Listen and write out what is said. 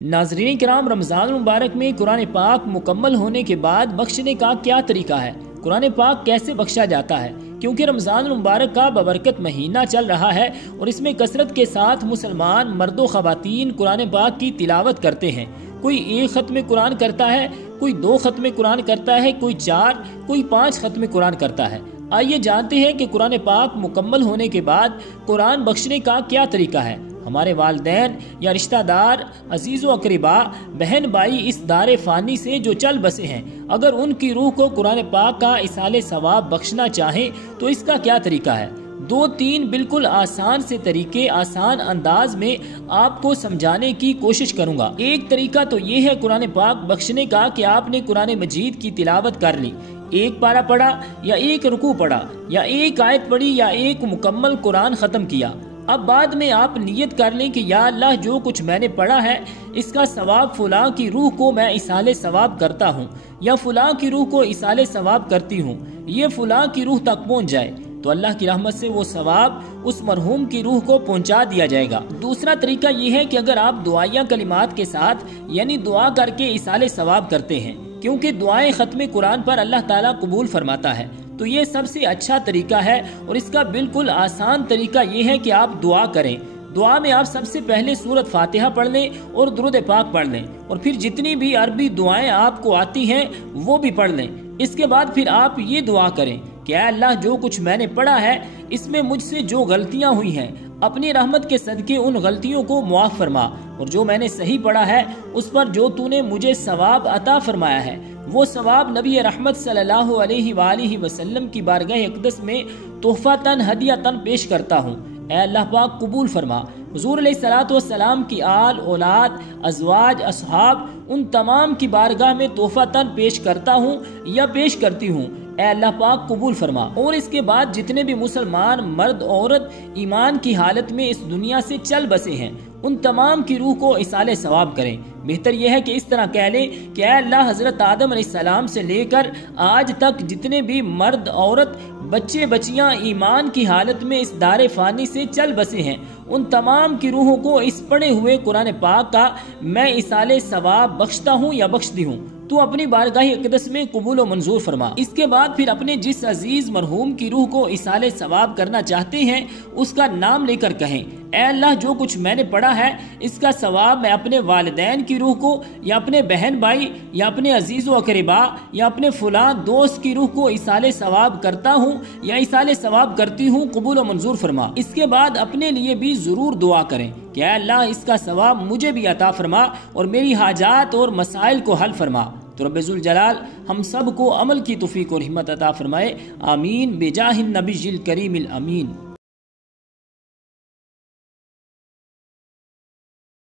ناظرین کرام، رمضان المبارک میں قرآن پاک مکمل ہونے کے بعد بخشنے کا کیا طریقہ ہے؟ قرآن پاک کیسے بخشا جاتا ہے؟ کیونکہ رمضان المبارک کا ببرکت مہینہ چل رہا ہے اور اس میں کثرت کے ساتھ مسلمان مرد و خواتین قرآن پاک کی تلاوت کرتے ہیں۔ کوئی ایک ختم قرآن کرتا ہے، کوئی 2 ختم قرآن کرتا ہے، کوئی 4، کوئی 5 ختم قرآن کرتا ہے۔ آئیے جانتے ہیں کہ قرآن پاک مکمل ہونے کے بعد قرآن بخشنے کا کیا طریقہ ہے۔ ہمارے والدین یا رشتہ دار، عزیز و اقربا، بہن بھائی اس دار فانی سے جو چل بسے ہیں، اگر ان کی روح کو قرآن پاک کا ایصال ثواب بخشنا چاہیں تو اس کا کیا طریقہ ہے؟ 2-3 بالکل آسان سے طریقے آسان انداز میں آپ کو سمجھانے کی کوشش کروں گا۔ ایک طریقہ تو یہ ہے قرآن پاک بخشنے کا کہ آپ نے قرآن مجید کی تلاوت کر لی، 1 پارہ پڑھا یا 1 رکوع پڑھا یا 1 آیت پڑھی یا 1 مکمل قرآن ختم کیا۔ اب بعد میں آپ نیت کر لیں کہ یا اللہ، جو کچھ میں نے پڑھا ہے اس کا ثواب فلاں کی روح کو میں ایصال ثواب کرتا ہوں، یا فلاں کی روح کو ایصال ثواب کرتی ہوں، یہ فلاں کی روح تک پہنچ جائے تو اللہ کی رحمت سے وہ ثواب اس مرحوم کی روح کو پہنچا دیا جائے گا۔ دوسرا طریقہ یہ ہے کہ اگر آپ دعائیہ کلمات کے ساتھ یعنی دعا کر کے ایصال ثواب کرتے ہیں، کیونکہ دعائیں ختم قرآن پر اللہ تعالیٰ قبول فرماتا ہے، تو یہ سب سے اچھا طریقہ ہے۔ اور اس کا بالکل آسان طریقہ یہ ہے کہ آپ دعا کریں۔ دعا میں آپ سب سے پہلے سورۃ فاتحہ پڑھ لیں اور درود پاک پڑھ لیں، اور پھر جتنی بھی عربی دعائیں آپ کو آتی ہیں وہ بھی پڑھ لیں۔ اس کے بعد پھر آپ یہ دعا کریں کہ اے اللہ، جو کچھ میں نے پڑھا ہے اس میں مجھ سے جو غلطیاں ہوئی ہیں، اپنی رحمت کے صدقے ان غلطیوں کو معاف فرما، اور جو میں نے صحیح پڑھا ہے اس پر جو تو نے مجھے ثواب عطا فرمایا ہے، وہ ثواب نبی رحمت صلی اللہ علیہ وآلہ وسلم کی بارگاہ اقدس میں تحفۃً ہدیۃً پیش کرتا ہوں۔ اے اللہ پاک قبول فرما۔ حضور علیہ الصلوۃ والسلام کی آل، اولاد، ازواج، اصحاب، ان تمام کی بارگاہ میں تحفۃً پیش کرتا ہوں یا پیش کرتی ہوں، اے اللہ پاک قبول فرما۔ اور اس کے بعد جتنے بھی مسلمان مرد عورت ایمان کی حالت میں اس دنیا سے چل بسے ہیں، ان تمام کی روح کو ایصال ثواب کریں۔ بہتر یہ ہے کہ اس طرح کہہ لیں کہ اے اللہ، حضرت آدم علیہ السلام سے لے کر آج تک جتنے بھی مرد عورت بچے بچیاں ایمان کی حالت میں اس دار فانی سے چل بسے ہیں، ان تمام کی روحوں کو اس پڑھے ہوئے قرآن پاک کا میں ایصال ثواب بخشتا ہوں یا بخشتی ہوں، تو اپنی بارگاہ اقدس میں قبول و منظور فرما۔ اس کے بعد پھر اپنے جس عزیز مرحوم کی روح کو ایصال ثواب کرنا چاہتے ہیں اس کا نام لے کر کہیں، اے اللہ، جو کچھ میں نے پڑھا ہے اس کا ثواب میں اپنے والدین کی روح کو یا اپنے بہن بھائی یا اپنے عزیز و اقربا یا اپنے فلاں دوست کی روح کو ایصال ثواب کرتا ہوں یا ایصال ثواب کرتی ہوں، قبول و منظور فرما۔ اس کے بعد اپنے لیے بھی ضرور دعا کریں کہ اے اللہ، اس کا ثواب مجھے بھی عطا فرما اور میری حاجات اور مسائل کو حل فرما۔ تو رب ذوالجلال ہم سب کو عمل کی توفیق اور ہمت عطا فرمائے، آمین، بجاہ النبی الکریم الامین۔